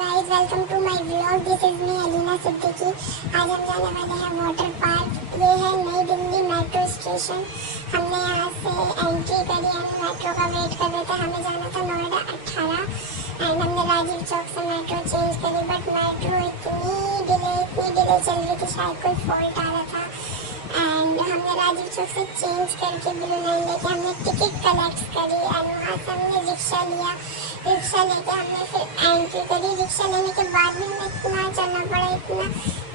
Guys, welcome to my vlog. This is me Alina Siddiqui. आज हम जाने वाले हैं वाटर पार्क। ये है नई दिल्ली मेट्रो स्टेशन। हमने यहाँ से एंट्री करी, यानी मेट्रो का वेट कर रहे थे। हमें जाना था नोएडा 18 एंड हमने राजीव चौक से मेट्रो चेंज करी, बट मेट्रो इतनी डिले चल रही थी, शायद कोई फॉल्ट आ रहा था। एंड हमने राजीव चौक से चेंज करके ब्लू लाइन लेके हमने टिकट कलेक्ट करी एंड वहाँ से हमने रिक्शा लिया। रिक्शा लेके हमने फिर एंट्री करी। रिक्शा लेने के बाद भी हमें इतना चलना पड़ा, इतना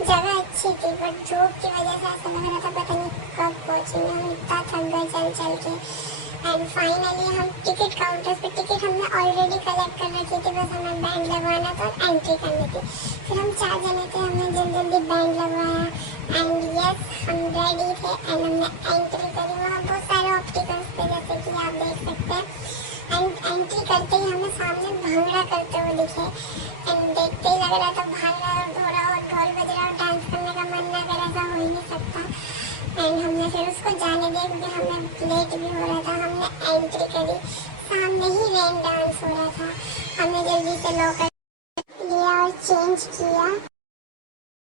जगह अच्छी थी बट धूप की वजह से ऐसा लग रहा था पता नहीं कब पहुँचेंगे। हम इतना थक गए चल के। एंड फाइनली हम टिकट काउंटर पे टिकट हमने ऑलरेडी कलेक्ट कर रखी थी, बस हमें बैंड लगवाना था और एंट्री करनी थी। फिर हम 4 जने थे, हमने जल्दी बैंड लगवाया एंड यस हम रेडी थे एंड हमने एंट्री करी। वहाँ बहुत सारे ऑब्स्टिकल्स थे जैसे कि आप देख सकते हैं। एंड एंट्री करते ही हमें सामने भांगड़ा करते हुए दिखे एंड देखते ही लग रहा था भांगड़ा और घोड़ा और ढोल बज रहा और डांस करने का मन ना करे, ऐसा हो ही नहीं सकता। एंड हमने फिर उसको जाने दिया क्योंकि हमें लेट भी हो रहा था। हमने एंट्री करी, सामने ही रेन डांस हो रहा था। हमने जल्दी से लॉकर लिया और चेंज किया।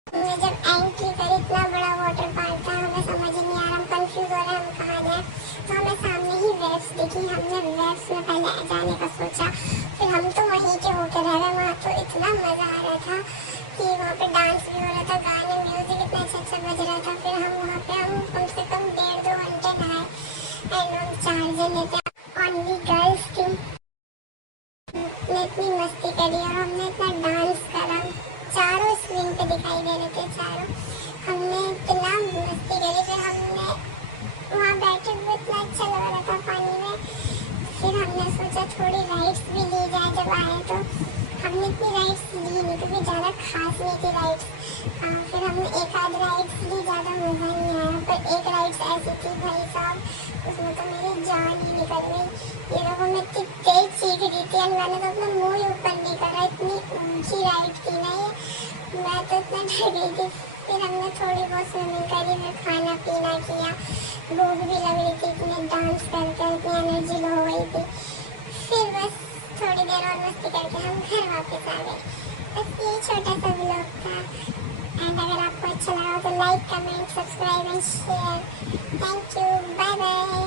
हमने जब एंट्री करी, इतना बड़ा वाटर पार्क था, हमें समझ ही नहीं आ रहा, हम कंफ्यूज हो रहे हैं हम कहाँ जाए। तो हमें सामने ही वेव्स दिखी, हमने वेव्स में पहले जाने का सोचा। फिर हम तो वहीं के होके रह गए। वहाँ तो इतना मज़ा आ रहा था कि वहाँ पे डांस भी हो रहा था, गाने म्यूजिक इतना अच्छा बज रहा था। फिर हम वहाँ पे हम कम से कम 1.5-2 घंटे नहाए एंड हम 4 जने थे, ओनली गर्ल्स थी। हमने इतनी मस्ती करी और हमने इतना डांस करा, चारों स्क्रीन पे दिखाई दे रहे थे चारों। हमने इतना मस्ती करी। फिर हमने वहाँ बैठे हुए इतना अच्छा लग रहा था पानी में। फिर हमने सोचा थोड़ी राइड्स भी ली जाए जब आए, तो हमने इतनी राइड्स ली नहीं क्योंकि ज़्यादा खास नहीं थी राइड्स। फिर हमने एक आध राइड्स ली, ज़्यादा मज़ा नहीं आया। पर एक राइड्स ऐसी थी भाई साहब, उसमें तो मेरी जान ही निकल गई। ये लोगों में इतनी तेज चीख रही थी और मैंने तो अपना मुँह ही ऊपर नहीं करा, इतनी ऊँची राइड थी ना ये, मैं तो इतना डर गई थी। फिर हमने थोड़ी बहुत स्विमिंग करी, फिर खाना पीना किया। भूख भी लग रही थी, इतने डांस करके इतनी एनर्जी लो हो गई थी। फिर बस थोड़ी देर और मस्ती करके हम घर वापस आ गए। बस ये छोटा सा व्लॉग था एंड अगर आपको अच्छा लगा तो like, comment, subscribe and share. Thank you, bye bye.